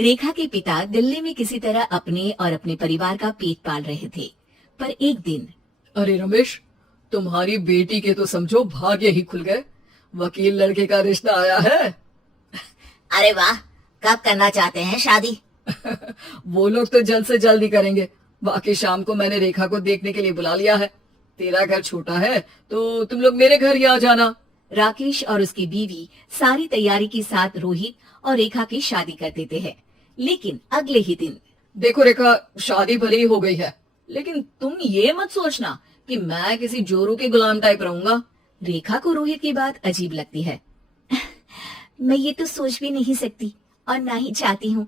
रेखा के पिता दिल्ली में किसी तरह अपने और अपने परिवार का पेट पाल रहे थे। पर एक दिन अरे रमेश, तुम्हारी बेटी के तो समझो भाग्य ही खुल गए। वकील लड़के का रिश्ता आया है। अरे वाह, कब करना चाहते हैं शादी? वो लोग तो जल्द से जल्द ही करेंगे। बाकी शाम को मैंने रेखा को देखने के लिए बुला लिया है। तेरा घर छोटा है तो तुम लोग मेरे घर ही आ जाना। राकेश और उसकी बीवी सारी तैयारी के साथ रोहित और रेखा की शादी कर देते हैं। लेकिन अगले ही दिन देखो रेखा, शादी भले ही हो गई है, लेकिन तुम ये मत सोचना कि मैं किसी जोरू के गुलाम टाइप रहूंगा। रेखा को रोहित की बात अजीब लगती है। मैं ये तो सोच भी नहीं सकती और ना ही चाहती हूँ,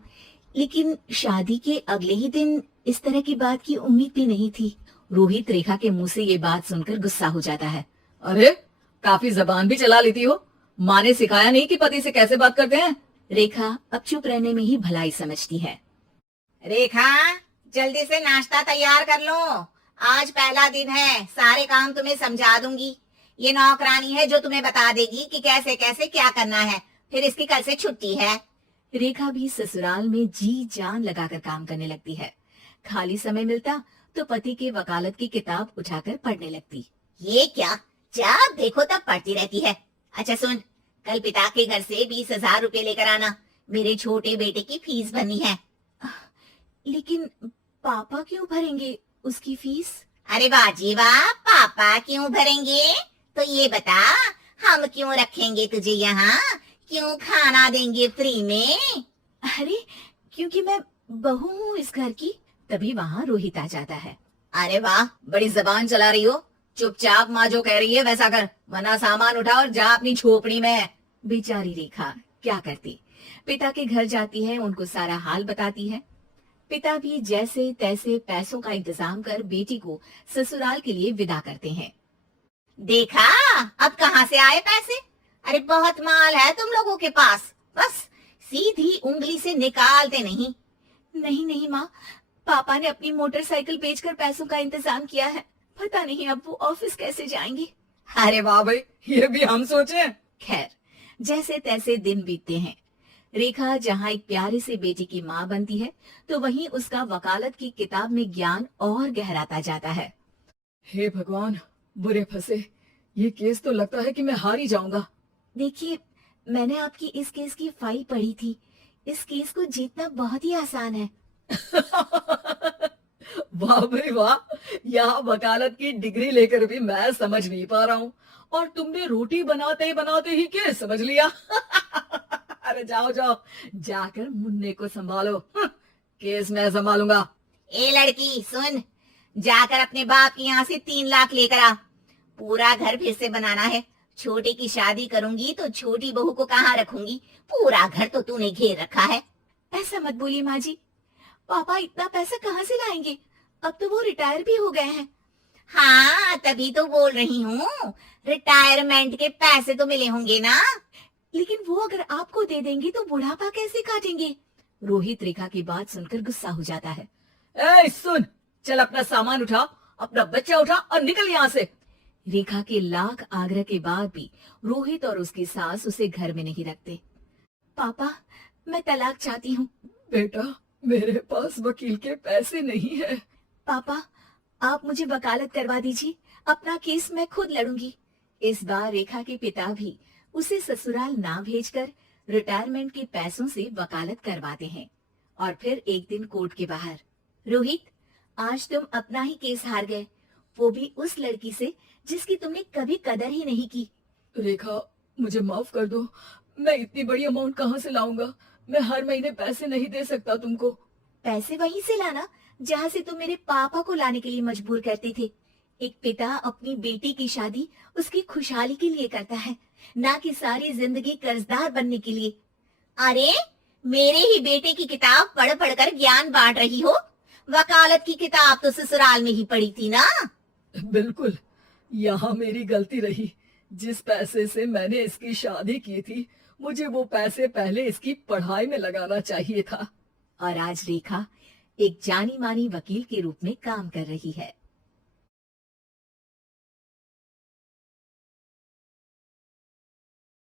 लेकिन शादी के अगले ही दिन इस तरह की बात की उम्मीद भी नहीं थी। रोहित रेखा के मुंह से ये बात सुनकर गुस्सा हो जाता है। अरे, काफी जबान भी चला लेती हो। माँ ने सिखाया नहीं कि पति से कैसे बात करते हैं? रेखा अब चुप रहने में ही भलाई समझती है। रेखा, जल्दी से नाश्ता तैयार कर लो। आज पहला दिन है, सारे काम तुम्हें समझा दूंगी। ये नौकरानी है जो तुम्हें बता देगी कि कैसे कैसे क्या करना है। फिर इसकी कल से छुट्टी है। रेखा भी ससुराल में जी जान लगाकर काम करने लगती है। खाली समय मिलता तो पति के वकालत की किताब उठाकर पढ़ने लगती। ये क्या, जब देखो तब पढ़ती रहती है। अच्छा सुन, कल पिता के घर से 20,000 रुपए लेकर आना। मेरे छोटे बेटे की फीस भरनी है। लेकिन पापा क्यों भरेंगे उसकी फीस? अरे वाह जी वाह, पापा क्यों भरेंगे? तो ये बता, हम क्यों रखेंगे तुझे यहाँ? क्यों खाना देंगे फ्री में? अरे, क्योंकि मैं बहू हूँ इस घर की। तभी वहाँ रोहित आ जाता है। अरे वाह, बड़ी जबान चला रही हो। चुपचाप माँ जो कह रही है वैसा कर, वरना सामान उठा और जा अपनी झोपड़ी में। बेचारी रेखा क्या करती, पिता के घर जाती है, उनको सारा हाल बताती है। पिता भी जैसे तैसे पैसों का इंतजाम कर बेटी को ससुराल के लिए विदा करते हैं। देखा, अब कहाँ से आए पैसे? अरे बहुत माल है तुम लोगों के पास, बस सीधी उंगली से निकालते नहीं। नहीं नहीं माँ, पापा ने अपनी मोटरसाइकिल बेचकर पैसों का इंतजाम किया है। पता नहीं अब वो ऑफिस कैसे जाएंगे। अरे वाह भाई, ये भी हम सोचे। खैर, जैसे तैसे दिन बीतते हैं। रेखा जहाँ एक प्यारे से बेटी की माँ बनती है, तो वहीं उसका वकालत की किताब में ज्ञान और गहराता जाता है। हे भगवान, बुरे फंसे। ये केस तो लगता है कि मैं हार ही जाऊंगा। देखिए, मैंने आपकी इस केस की फाइल पढ़ी थी। इस केस को जीतना बहुत ही आसान है। वाह भाई वाह, यहाँ वकालत की डिग्री लेकर भी मैं समझ नहीं पा रहा हूँ, और तुमने रोटी बनाते ही केस समझ लिया। अरे जाओ जाओ, जाकर मुन्ने को संभालो। केस मैं संभालूंगा। ए लड़की सुन, जाकर अपने बाप की यहाँ से 3 लाख लेकर आ। पूरा घर फिर से बनाना है। छोटे की शादी करूंगी तो छोटी बहू को कहाँ रखूंगी? पूरा घर तो तूने घेर रखा है। ऐसा मत बोलिए माँ जी, पापा इतना पैसा कहाँ से लाएंगे? अब तो वो रिटायर भी हो गए हैं। हाँ, तभी तो बोल रही हूँ, रिटायरमेंट के पैसे तो मिले होंगे ना। लेकिन वो अगर आपको दे देंगे तो बुढ़ापा कैसे काटेंगे? रोहित रेखा की बात सुनकर गुस्सा हो जाता है। ए सुन, चल अपना सामान उठा, अपना बच्चा उठा और निकल यहाँ से। रेखा के लाख आग्रह के बाद भी रोहित और उसकी सास उसे घर में नहीं रखते। पापा, मैं तलाक चाहती हूँ। बेटा, मेरे पास वकील के पैसे नहीं है। पापा, आप मुझे वकालत करवा दीजिए, अपना केस मैं खुद लड़ूंगी। इस बार रेखा के पिता भी उसे ससुराल ना भेजकर रिटायरमेंट के पैसों से वकालत करवाते हैं। और फिर एक दिन कोर्ट के बाहर, रोहित, आज तुम अपना ही केस हार गए, वो भी उस लड़की से जिसकी तुमने कभी कदर ही नहीं की। रेखा, मुझे माफ कर दो। मैं इतनी बड़ी अमाउंट कहाँ से लाऊंगा? मैं हर महीने पैसे नहीं दे सकता तुमको। पैसे वहीं से लाना जहाँ से तुम मेरे पापा को लाने के लिए मजबूर करते थे। एक पिता अपनी बेटी की शादी उसकी खुशहाली के लिए करता है, ना कि सारी जिंदगी कर्जदार बनने के लिए। अरे, मेरे ही बेटे की किताब पढ़ पढ़ कर ज्ञान बांट रही हो। वकालत की किताब तो ससुराल में ही पढ़ी थी ना। बिल्कुल, यहाँ मेरी गलती रही। जिस पैसे से मैंने इसकी शादी की थी, मुझे वो पैसे पहले इसकी पढ़ाई में लगाना चाहिए था। और आज रेखा एक जानी मानी वकील के रूप में काम कर रही है।